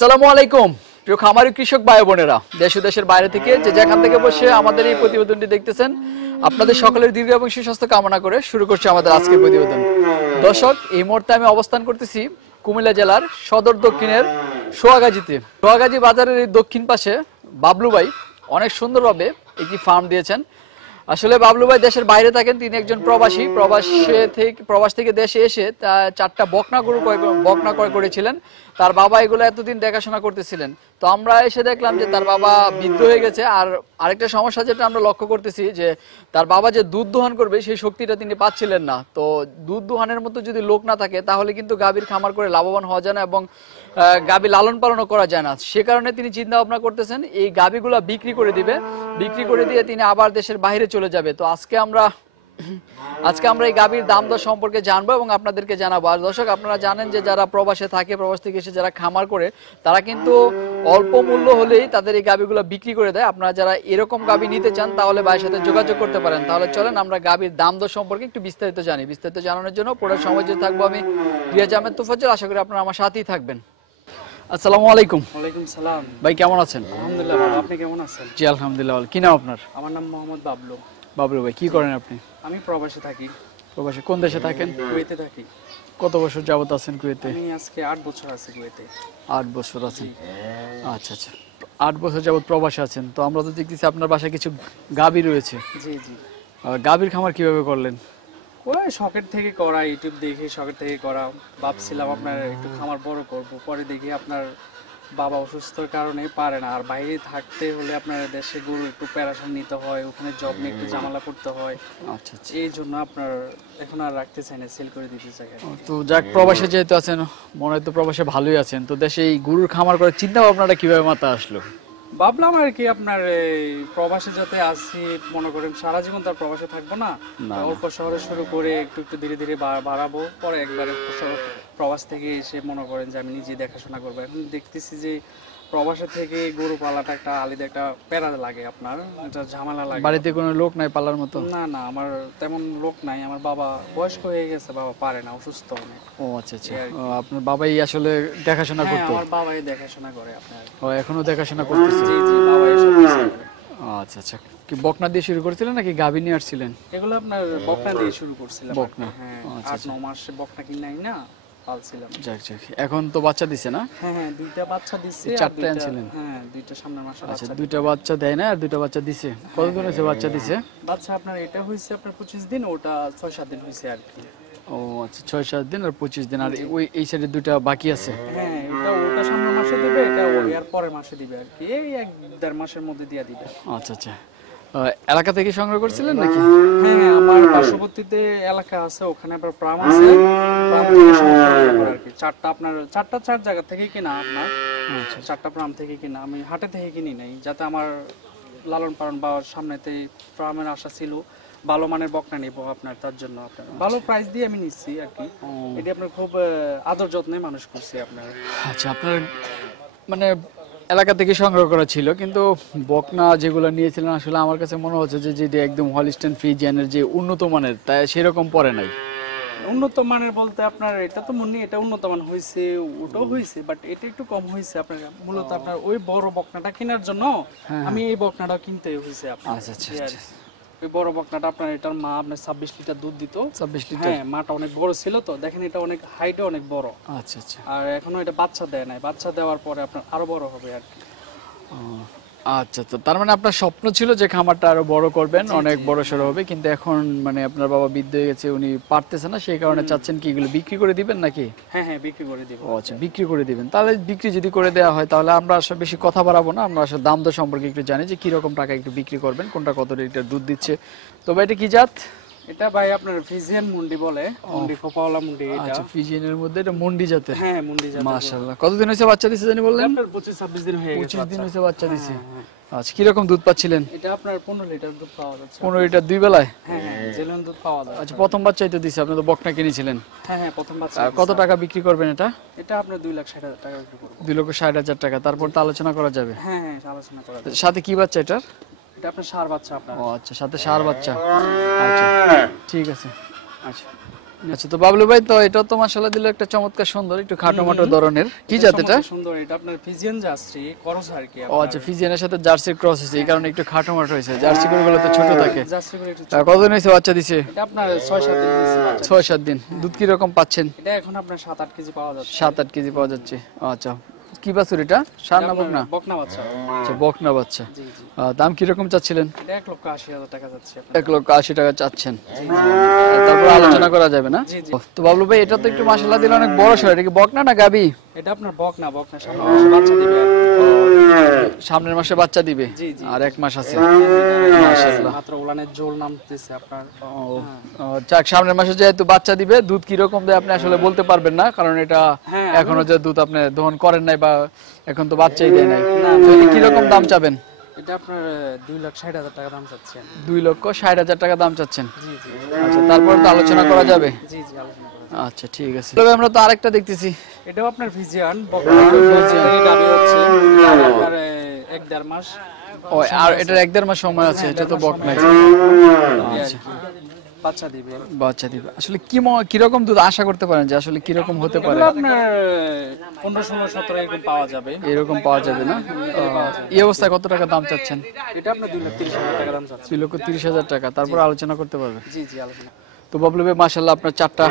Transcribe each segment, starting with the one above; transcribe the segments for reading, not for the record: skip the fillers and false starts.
আসসালামু আলাইকুম প্রিয় খামারি কৃষক ভাই বোনেরা, দেশ ও দেশের বাইরে থেকে যে যেখান থেকে বসে আমাদের এই প্রতিবেদনটি দেখতেছেন, আপনাদের সকলের দীর্ঘ এবং সুস্বাস্থ্য কামনা করে শুরু করছি আমাদের আজকের প্রতিবেদন। দর্শক, এই মুহূর্তে আমি অবস্থান করতেছি কুমিল্লা জেলার সদর দক্ষিণের সোয়াগাজীতে। সোয়াগাজী বাজারের এই দক্ষিণ পাশে বাবলু ভাই অনেক সুন্দরভাবে একটি ফার্ম দিয়েছেন। আসলে বাবলু ভাই দেশের বাইরে থাকেন, তিনি একজন প্রবাসী। প্রবাস থেকে দেশে এসে 4টা বকনা ক্রয় করেছিলেন। তার বাবা এগুলো এতদিন দেখাশোনা করতেছিলেন। তো আমরা এসে দেখলাম যে তার বাবা বৃদ্ধ হয়ে গেছে। আর আরেকটা সমস্যা যেটা আমরা লক্ষ্য করতেছি, যে তার বাবা যে দুধ দোহান করবে সেই শক্তিটা তিনি পাচ্ছিলেন না। তো দুধ দোহানের মতো যদি লোক না থাকে তাহলে কিন্তু গাভীর খামার করে লাভবান হওয়া যায় না এবং গাভী লালন পালনও করা যায় না। সে কারণে তিনি চিন্তা ভাবনা করতেছেন এই গাভীগুলা বিক্রি করে দিবে, বিক্রি করে দিয়ে তিনি আবার দেশের বাইরে চলে যাবে। তো আজকে আমরা এই গাভীর দাম দর সম্পর্কে জানবো এবং আপনাদেরকে জানাবো। আর দর্শক, আপনারা জানেন যে যারা প্রবাসে থাকে, প্রবাস থেকে এসে যারা খামার করে, তারা কিন্তু অল্প মূল্য হলেই তাদের এই গাভীগুলো বিক্রি করে দেয়। আপনারা যারা এরকম গাভী নিতে চান তাহলে ভাইয়ের সাথে যোগাযোগ করতে পারেন। তাহলে চলেন আমরা গাভীর দাম দর সম্পর্কে একটু বিস্তারিত জানি। বিস্তারিত জানানোর জন্য পুরো সময় যে থাকবো আমি রিয়াজ আহমেদ তোফাজ্জল। আশা করি আপনারা আমার সাথেই থাকবেন। আসসালামু আলাইকুম। ওয়ালাইকুম সালাম। ভাই কেমন আছেন? আলহামদুলিল্লাহ ভালো, আপনি কেমন আছেন? জি আলহামদুলিল্লাহ ভালো। কি নাম আপনার? আমার নাম মোহাম্মদ বাবলু। বাবলু ভাই, কি করেন আপনি? আমি প্রবাসে থাকি। প্রবাসে কোন দেশে থাকেন? কুয়েতে থাকি। কত বছর যাবত আছেন কুয়েতে? আমি আজকে 8 বছর আছি কুয়েতে। 8 বছর আছেন। আচ্ছা আচ্ছা, 8 বছর যাবত প্রবাসে আছেন। তো আমরা তো দেখতেছি আপনার বাসায় কিছু গাভী রয়েছে। জি জি। গাভীর খামার কিভাবে করলেন? ওই শখের থেকে করা, ইউটিউব দেখে শখের থেকে করা। ভাবছিলাম আপনার একটু খামার বড় করব, পরে দেখি আপনার বাবা অসুস্থর কারণে পারে না। আর বাইরে থাকতে হলে আপনার দেশে গরু একটু প্যারাশন নিতে হয়, ওখানে জব নিয়ে একটু ঝামেলা করতে হয়। আচ্ছা আচ্ছা, এই জন্য আপনার এখন আর রাখতে চাই না, সেল করে দিতে চাই। তো যাক, প্রবাসে যেহেতু আছেন, মনে হয় তো প্রবাসে ভালোই আছেন। তো দেশে এই গরুর খামার করার চিন্তা ভাবনাটা কিভাবে মাথায় আসলো? ভাবলাম আর কি আপনার প্রবাসে যাতে আসি, মনে করেন সারা জীবন তার প্রবাসে থাকবো না, অল্প শহরে শুরু করে একটু একটু ধীরে ধীরে বাড়াবো, পরে একবারে প্রবাস থেকে এসে মনে করেন যে আমি নিজে দেখাশোনা করবো। এখন দেখতেছি যে প্রবাসে থেকে গরু পালাটা একটা আলাদা একটা প্যারা লাগে, আপনার একটা ঝামেলা লাগে। বাড়িতে কোনো লোক নাই পালার মতো? না না, আমার তেমন লোক নাই। আমার বাবা বয়স্ক হয়ে গেছে, বাবা পারে না, অসুস্থ অনেক। ও আচ্ছা আচ্ছা, আপনার বাবাই আসলে দেখাশোনা করতো? আমার বাবাই দেখাশোনা করে আপনার। ও এখনো দেখাশোনা করতেছে? জি জি, বাবাই সব কিছু করে। আচ্ছা আচ্ছা, কি বকনা দিয়ে শুরু করেছিলেন নাকি গাভী নিয়ে আসছিলেন? এগুলো আপনার বকনা দিয়ে শুরু করছিলাম। বকনা? হ্যাঁ, আচ্ছা 8-9 মাসে বকনা কিনাই না পালছিলাম। যাক যাক, এখন তো বাচ্চা দিছে না? হ্যাঁ হ্যাঁ, 2টা বাচ্চা দিছে। 4টা আনছিলেন? হ্যাঁ, 2টা সামনের মাসে বাচ্চা। আচ্ছা, 2টা বাচ্চা দেয় না আর 2টা বাচ্চা দিছে? কতদিন হয়েছে বাচ্চা দিছে? বাচ্চা আপনার এটা হইছে আপনার 25 দিন, ওটা 6-7 দিন হইছে আর কি। ও আচ্ছা, 6-7 দিন আর 25 দিন। আর ওই এই সাইডে 2টা বাকি আছে? হ্যাঁ, ওটা সামনের মাসে দিবে, এটা ওই আর পরের মাসে দিবে আর কি। এই 1-1.5 মাসের মধ্যে দিয়ে দিবে। আচ্ছা আচ্ছা, এলাকা থেকে সংগ্রহ করছিলেন নাকি? হ্যাঁ হ্যাঁ, আমার পার্শ্ববর্তীতে এলাকা আছে, ওখানে আপনার প্রাম আছে, প্রাম থেকে সংগ্রহ করে আর কি। 4টা আপনার 4 জায়গা থেকে কিনা আপনার। আচ্ছা, 4টা প্রাম থেকে কিনা, আমি হাটে থেকে কিনি নাই, যাতে আমার লালন পালন বা সামনেতে প্রামের আশা ছিল ভালো মানের বকনা নিব আপনার, তার জন্য আপনার ভালো প্রাইস দিয়ে আমি নিচ্ছি আর কি। এটি আপনার খুব আদর যত্নে মানুষ করছি আপনার। আচ্ছা, আপনার মানে এলাকা থেকে সংগ্রহ করা ছিল, কিন্তু বকনা যেগুলো নিয়েছিলেন আসলে আমার কাছে মনে হচ্ছে যে যেটা একদম হলিস্টাইন ফ্রিজিয়ানের যে উন্নত মানের, তাই সেরকম পড়ে নাই। উন্নত মানের বলতে আপনার এটা তো মনে, এটা উন্নত মান হয়েছে, ওটাও হয়েছে, বাট এটা একটু কম হয়েছে আপনার। মূলত আপনার ওই বড় বকনাটা কেনার জন্য আমি এই বকনাটা কিনতে হয়েছে আপনার। আচ্ছা আচ্ছা, ওই বড় বকনাটা আপনার, এটার মা আপনার 26 লিটার দুধ দিত। 26 লিটার? হ্যাঁ, মাটা অনেক বড় ছিল, তো দেখেন এটা অনেক হাইটে অনেক বড়। আচ্ছা আচ্ছা, আর এখনো এটা বাচ্চা দেয় নাই, বাচ্চা দেওয়ার পরে আপনার আরো বড় হবে আর কি। আচ্ছা, তো তার মানে আপনার স্বপ্ন ছিল যে খামারটা আরো বড় করবেন, অনেক বড় সড়ো হবে, কিন্তু এখন মানে আপনার বাবা বৃদ্ধ হয়ে গেছে, উনি পারতেছে না, সেই কারণে চাচ্ছেন কি এগুলো বিক্রি করে দিবেন নাকি? হ্যাঁ হ্যাঁ, বিক্রি করে দিব। ও আচ্ছা, বিক্রি করে দিবেন। তাহলে বিক্রি যদি করে দেওয়া হয় তাহলে আমরা আসলে বেশি কথা বাড়াবো না, আমরা আসলে দাম দর সম্পর্কে একটু জানি যে কি রকম টাকা একটু বিক্রি করবেন, কোনটা কত লিটার দুধ দিচ্ছে। তো ভাই এটা কি জাত? এটা ভাই আপনার ফ্রিজিয়ান মুন্ডি বলে, মুন্ডি খোপাওয়ালা মুন্ডি এটা। আচ্ছা, ফ্রিজিয়ানের মধ্যে এটা মুন্ডি জাতের? হ্যাঁ, মুন্ডি জাতের। মাশাআল্লাহ। কতদিন হয়েছে বাচ্চা দিছে জানি বললেন? আপনার 25-26 দিন হয়ে গেছে। 25 দিন হয়েছে বাচ্চা দিছে। আচ্ছা, কি রকম দুধ পাচ্ছিলেন? এটা আপনার 15 লিটার দুধ পাওয়া যাচ্ছে। 15 লিটার দুই বেলায়? হ্যাঁ হ্যাঁ, জেলুন দুধ পাওয়া যায়। আচ্ছা, প্রথম বাচ্চাই তো দিছে, আপনি তো বকনা কিনেছিলেন? হ্যাঁ হ্যাঁ, প্রথম বাচ্চা। কত টাকা বিক্রি করবেন এটা? এটা আপনার 2,60,000 টাকা বিক্রি করব। 2,60,000 টাকা, তারপর তো আলোচনা করা যাবে? হ্যাঁ হ্যাঁ, আলোচনা করা যাবে। সাথে কি বাচ্চা এটার? এটা আপনার ষাঁড় বাচ্চা আপনার। ও আচ্ছা, সাথে ষাঁড় বাচ্চা। আচ্ছা ঠিক আছে। আচ্ছা, আচ্ছা, তো বাবলু ভাই, তো এটা তো মাশাআল্লাহ দিল একটা চমৎকার সুন্দর একটু খাটো-মাটো ধরনের, কি জাত এটা? সুন্দর, এটা আপনার ফিজিয়ান জার্সি ক্রস আর কি। ও আচ্ছা, ফিজিয়ানের সাথে জার্সির ক্রস হইছে, এই কারণে একটু খাটো-মাটো হইছে। জার্সি গরুগুলো তো ছোট থাকে। জার্সি গরু একটু কতদিন হইছে বাচ্চা দিছে? এটা আপনার 6-7 দিন হইছে বাচ্চা। 6-7 দিন। দুধ কি রকম পাচ্ছেন? এটা এখন আপনার 7-8 কেজি পাওয়া যাচ্ছে। 7-8 কেজি পাওয়া যাচ্ছে। আচ্ছা, কি বাছুর এটা? ষাঁড় না বকনা? বকনা বাচ্চা। আচ্ছা, বকনা বাচ্চা। জি জি। দাম কি রকম চাচ্ছিলেন? এটা 1,80,000 টাকা যাচ্ছে। 1,80,000 টাকা চাচ্ছেন। তারপর আলোচনা করা যাবে না? জি জি। তো বাবলু ভাই, এটা তো একটু মাশাআল্লাহ দিল অনেক বড় সর, এটা কি বকনা না গাবি? এটা আপনার বকনা, সামনের মাসে বাচ্চা দিবে আর কি। সামনের মাসে বাচ্চা দিবে? জি জি। আর 1 মাস আছে। মাশাআল্লাহ, মাত্র উলানের জোল নামতেছে আপনার। যাক, সামনের মাসে যেহেতু বাচ্চা দিবে, দুধ কি রকম দেয় আপনি আসলে বলতে পারবেন না, কারণ এটা এখনো যে দুধ আপনি দহন করেন নাই বা এখন তো বাচ্চাই দেয় নাই। তো কি রকম দাম চাবেন? এটা আপনার 2,60,000 টাকা দাম চাচ্ছেন। 2,60,000 টাকা দাম চাচ্ছেন? জি জি। আচ্ছা, তারপর তো আলোচনা করা যাবে? জি জি, আলোচনা করা। আচ্ছা, ঠিক আছে। তবে আমরা তো আরেকটা দেখতেছি, এটাও আপনার ফিজিয়ান বকনা, গাবি হচ্ছে আপনার 1-1.5 মাস। ও, আর এটার 1-1.5 মাস সময় আছে, এটা তো বকনা। আচ্ছা, বাচ্চা দিবে। বাচ্চা দিবে। আসলে কি রকম দুধ আশা করতে পারেন, যে আসলে কি রকম হতে পারে? আপনার 15, 16, 17 এরকম পাওয়া যাবে। এরকম পাওয়া যাবে না? এই অবস্থায় কত টাকা দাম চাচ্ছেন? এটা আপনার 2,30,000 টাকা দাম চাচ্ছে। 2,30,000 টাকা। তারপর আলোচনা করতে পারবে? জি জি, আলোচনা। তো বাবলু ভাই, মাশাআল্লাহ আপনার 4টা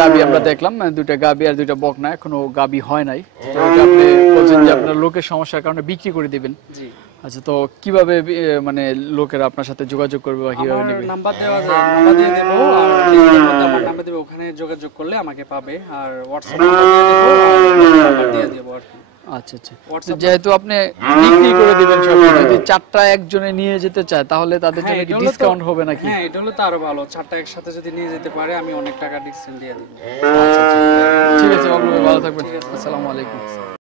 গাবি আমরা দেখলাম, 2টা গাবি আর 2টা বকনা, এখনো গাবি হয় নাই। তো এটা আপনি বলছেন যে আপনার লোকের সমস্যার কারণে বিক্রি করে দিবেন। জি। আচ্ছা, তো কিভাবে মানে লোকেরা আপনার সাথে যোগাযোগ করবে বা কিভাবে নেবে? নাম্বার দেওয়া যায়, নাম্বার দিয়ে দেব, আর টেলিগ্রামের মধ্যে আমার নাম্বার দেব, ওখানে যোগাযোগ করলে আমাকে পাবে। আর হোয়াটসঅ্যাপে দিয়ে দেব, আর নাম্বার দিয়ে দেব আর কি। আচ্ছা আচ্ছা, যেহেতু আপনি বিক্রি করে দিবেন সব, যদি 4টা একজনে নিয়ে যেতে চায় তাহলে তাদের জন্য কি ডিসকাউন্ট হবে নাকি? হ্যাঁ, এটা হলো তো আরো ভালো। 4টা একসাথে যদি নিয়ে যেতে পারে, আমি অনেক টাকা ডিসকাউন্ট দিয়ে দেব। আচ্ছা আচ্ছা, ঠিক আছে বাবলু ভাই, ভালো থাকবেন। আসসালামু আলাইকুম।